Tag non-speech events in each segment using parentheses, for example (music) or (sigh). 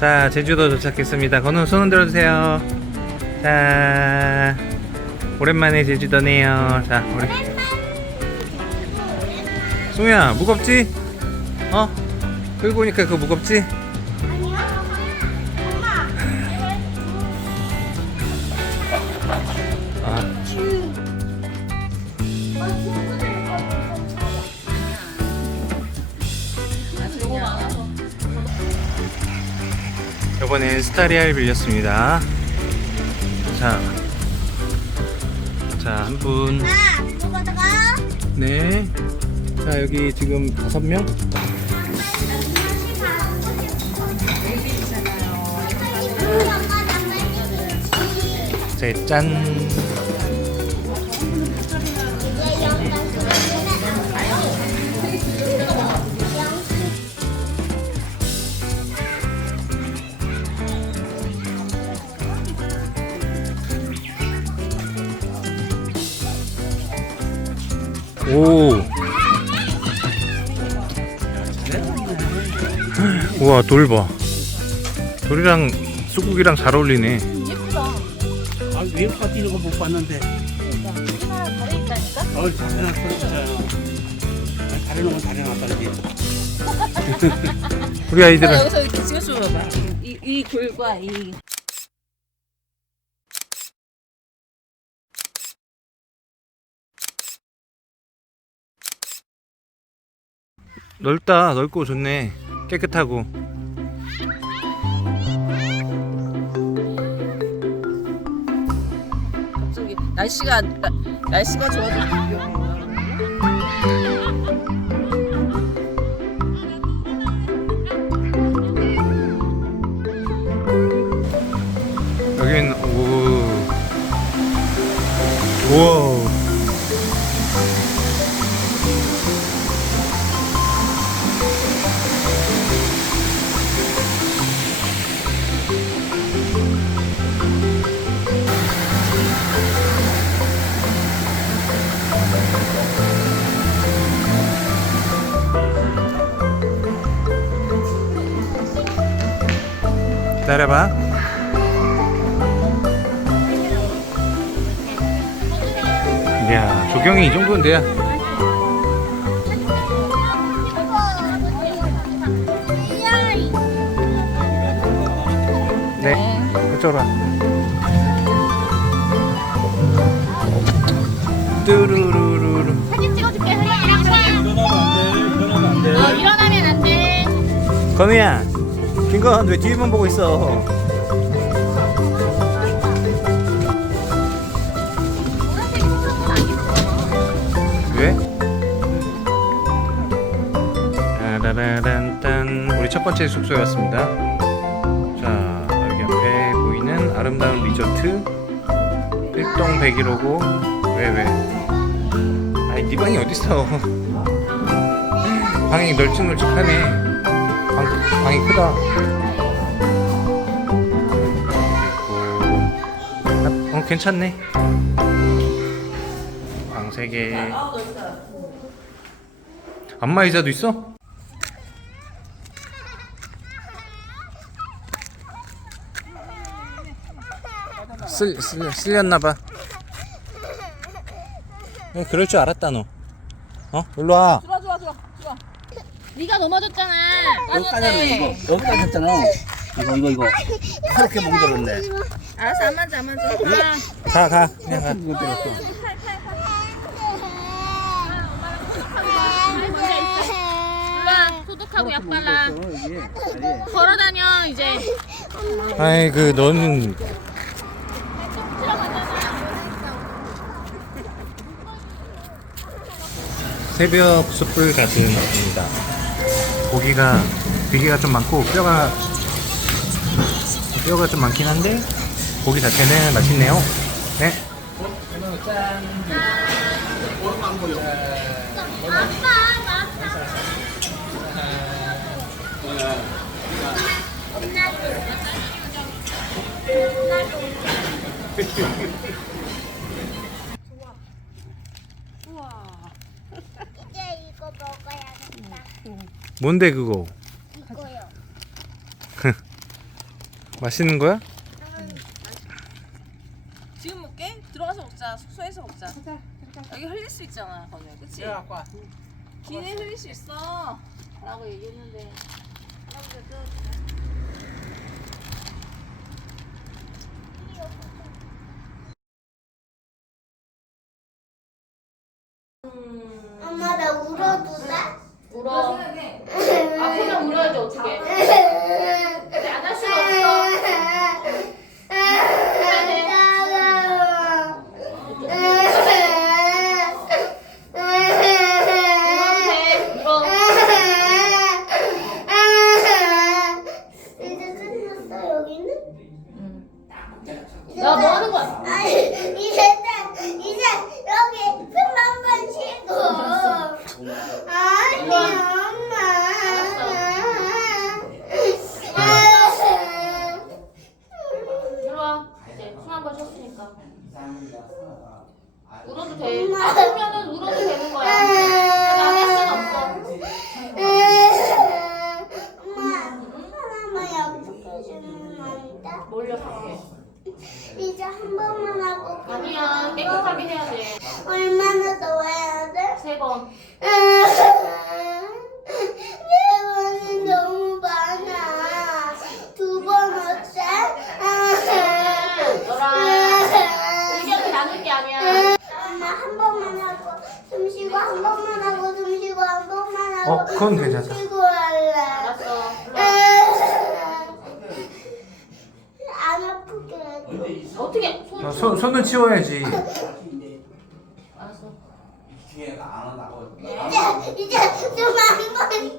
자, 제주도 도착했습니다. 건우 손 흔 들어 주세요. 자, 오랜만에 제주도네요. 자, 우리 송이야, 무겁지? 어? 끌고 오니까 그거 무겁지? 이번엔 스타리아를 빌렸습니다. 자, 자, 한 분. 아? 네. 자, 여기 지금 다섯 명? 자, 짠. 오. 우와, 돌 봐. 돌이랑 쑥국이랑 잘 어울리네. 예쁘다. 아, 외국가 뛰는 거 못 봤는데. 우리나라 다리 있다니까? 어, 잘해놨어, 진짜요. 아, 잘해놓으면 잘해놨다, 그지? 우리 아이들은 여기서 이렇게 찍어줘 봐봐. 이, 이 돌과 이 넓다, 넓고 좋네. 깨끗하고. 갑자기 날씨가 나, 날씨가 구경해. 여긴 오. 우와. 기다려봐. 이야, 조경이 이 정도는 돼야. 네, 이쪽으로 와. 뚜루루루루. 사진 찍어줄게. 어, 일어나면 안 돼. 건우야, 김건 왜 뒤에만 보고 있어? 왜? 따라란딴 우리 첫 번째 숙소에 왔습니다. 자 여기 앞에 보이는 아름다운 리조트 1동 101호고 왜 왜? 아니 네 방이 어딨어? (laughs) 방이 널찍널찍하네. 방, 방이 크다. 어 괜찮네. 방 3개. 안마 의자도 있어? 쓸, 쓸, 쓸렸나봐. 어, 그럴 줄 알았다, 너. 어? 일로 와. 네가 넘어졌잖아. 빠졌네. 이거, 여기까지 했잖아. 이거, 이거, 이거. 그렇게 멍들었네. 알았어 안 맞아 안 맞아. 가, 가. 그냥 가. 이거 들었어. 일로와. 소독하고 약 발라. 걸어다녀 이제. 아이, 그, 너는. 새벽 숯불 가슴입니다. 고기가, 비계가 좀 많고, 뼈가, 뼈가 좀 많긴 한데, 고기 자체는 맛있네요. 네. 이제 이거 먹어야겠다. 뭔데, 그거? 이거요. (laughs) 맛있는 거야? 지금 먹게? 들어가서 먹자. 숙소에서 먹자. 여기 흘릴 수 있잖아, 거기. 그치? 갖고 와. 기내 흘릴 수 있어. 라고 얘기했는데. 엄마 나 울어도 돼? 울어. 아프면 울어야지 어떻게 안할 수가 없어 이제 끝났어 여기는? 야, 뭐 하는 거야? 아니 이제 딱 이제 여기 숨 한 번 쉬고 아니 엄마 이리 와. 이제 숨 한 번 쉬었으니까. 울어도 돼. 아프면은 울어도 되는 거야. 안할 순 없어. 엄마 하나만 약속해주면 안 돼? 몰려 갈게. 이제 한 번만 하고 아니야. 깨끗하게 해야 돼. 얼마나 더 해야 돼? 세 번. 대본이 너무 많아. 두 번 어때? 너랑 의견을 나눌 게 아니야. 엄마 한 번만 하고 숨 쉬고 한 번만 하고 숨 쉬고 한 번만 하고 어, 그건 괜찮다. 할래. 알았어. 안 아프게 해줘. 어떻게 손 어, 손, 손을 치워야지. 알았어. 기회가 안 한다고. 이제 이제 좀한번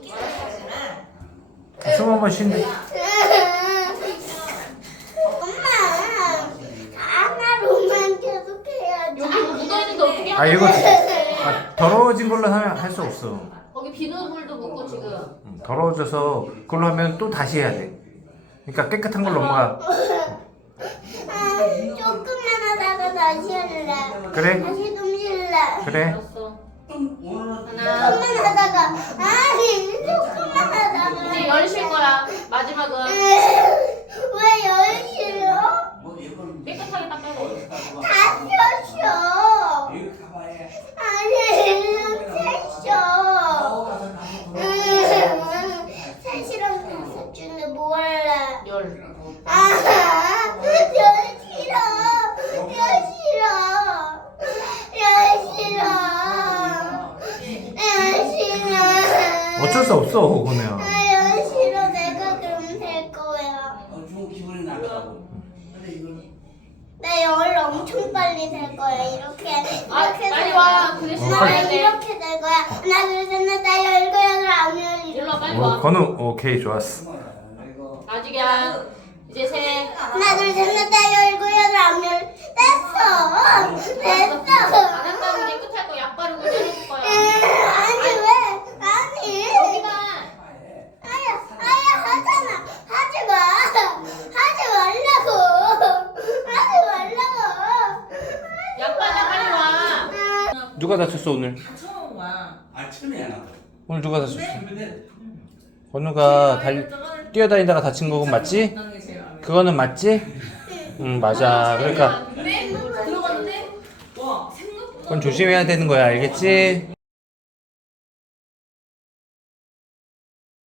숨한 번 쉰대. 엄마 하나로만 계속 해야지. 여기 뭐 묻어있는데 어떻게 아, 이거 아, 더러워진 걸로 할 수 없어. 거기 지금. 음, 더러워져서 그걸로 하면 또 다시 해야 돼. 그러니까 깨끗한 걸로 엄마가 아, 조금만 하다가 다시 할래. 그래 다시 좀 쉴래. 그래 하나. 조금만 하다가 아니 조금만 하다가 이제 열쉴 거야. 마지막은 왜열 싫어? 뭐 이건 깨끗하게 닦아야 돼. 다 쉬었어. 여기 가봐야. 아니 이렇게 쉬어. 가서 가서 셋이랑 다섯 주인데 뭐 할래? 열. 아, 열 싫어. 열 싫어. 열 싫어. 열 싫 어. 어쩔 수 없어 그거는. 아, 열 싫어. 내가 그러면 될 거야. 어, 좀 기분이 나더라고. 근데 이건 나열 엄청 빨리 될 거야. 이렇게. 아, 이렇게 빨리 될 와. 거야. 어. 해야 나 돼. 이렇게 될 거야. 하나, 둘, 셋, 넷, 다 열고 여덟, 아홉, 열, 일로. 와 빨리 어, 와. 건우 오케이 좋았어. 이거 아직이야. 이제 세. 하나, 둘, 셋, 넷, 다 열고 여덟, 아홉, 열. 됐어. 됐어. 안 한다면 깨끗할 거약 바르고 때려줄 거야. 아니 왜? 아니. 여기다. 아야, 아야 하잖아. 하지 마. 하지 말라고. 하지 말라고. 약 발라 빨리 와. 누가 다쳤어 오늘? 처음 와. 아침에 안 하고. 오늘 누가 다쳤어? 근데 건우가 달 뛰어다니다가 다친 거 맞지? 그거는 맞지? 응 맞아. 그러니까 근데 들어갔는데 와 생각보다 그건 조심해야 되는 거야 알겠지?